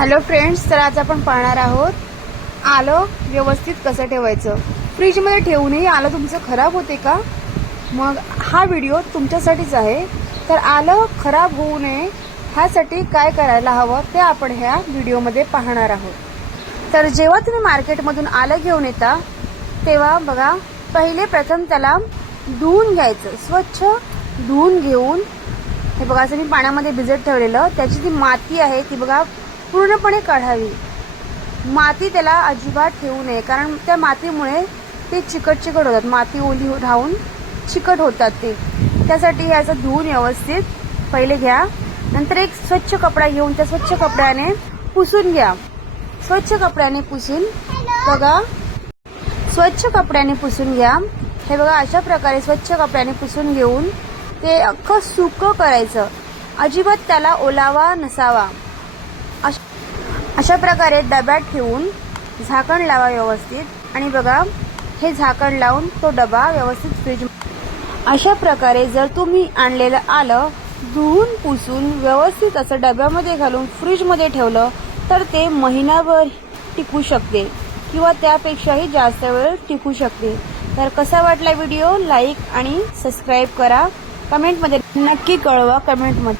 Hello friends, तर आज आपण पाहणार आहोत आलं व्यवस्थित कसं ठेवायचं. फ्रीजमध्ये ठेवूनही आलं तुमचं खराब होते का? मग हा व्हिडिओ तुमच्यासाठीच आहे. तर आलं खराब होऊ नये ह्यासाठी काय करायला हवं ते आपण ह्या व्हिडिओमध्ये पाहणार आहोत. तर जेव्हा तुम्ही मार्केटमधून आलं घेऊन येता तेव्हा बघा, पहिले प्रथम त्याला धुवून घ्यायचं. स्वच्छ धुवून घेऊन हे बघा, असं मी पाण्यामध्ये भिजत ठेवलेलं, त्याची ती माती आहे ती बघा पूर्णपणे काढावी. माती त्याला अजिबात ठेवू नये, कारण त्या मातीमुळे ते चिकट होतात. माती ओली राहून चिकट होतात ते. त्यासाठी हे असं धुवून व्यवस्थित पहिले घ्या. नंतर एक स्वच्छ कपडा घेऊन त्या स्वच्छ कपड्याने पुसून घ्या. स्वच्छ कपड्याने पुसून बघा, स्वच्छ कपड्याने पुसून घ्या. हे बघा, अशा प्रकारे स्वच्छ कपड्याने पुसून घेऊन ते अख्खं सुकं करायचं. अजिबात त्याला ओलावा नसावा. अशा प्रकारे डब्यात ठेवून झाकण लावा व्यवस्थित. आणि बघा, हे झाकण लावून तो डबा व्यवस्थित फ्रीज. अशा प्रकारे जर तुम्ही आणलेलं आलं धुवून पुसून व्यवस्थित असं डब्यामध्ये घालून फ्रीजमध्ये ठेवलं तर ते महिनाभर टिकू शकते किंवा त्यापेक्षाही जास्त वेळ टिकू शकते. तर कसा वाटला व्हिडिओ लाईक आणि सबस्क्राईब करा. कमेंटमध्ये नक्की कळवा. कमेंटमध्ये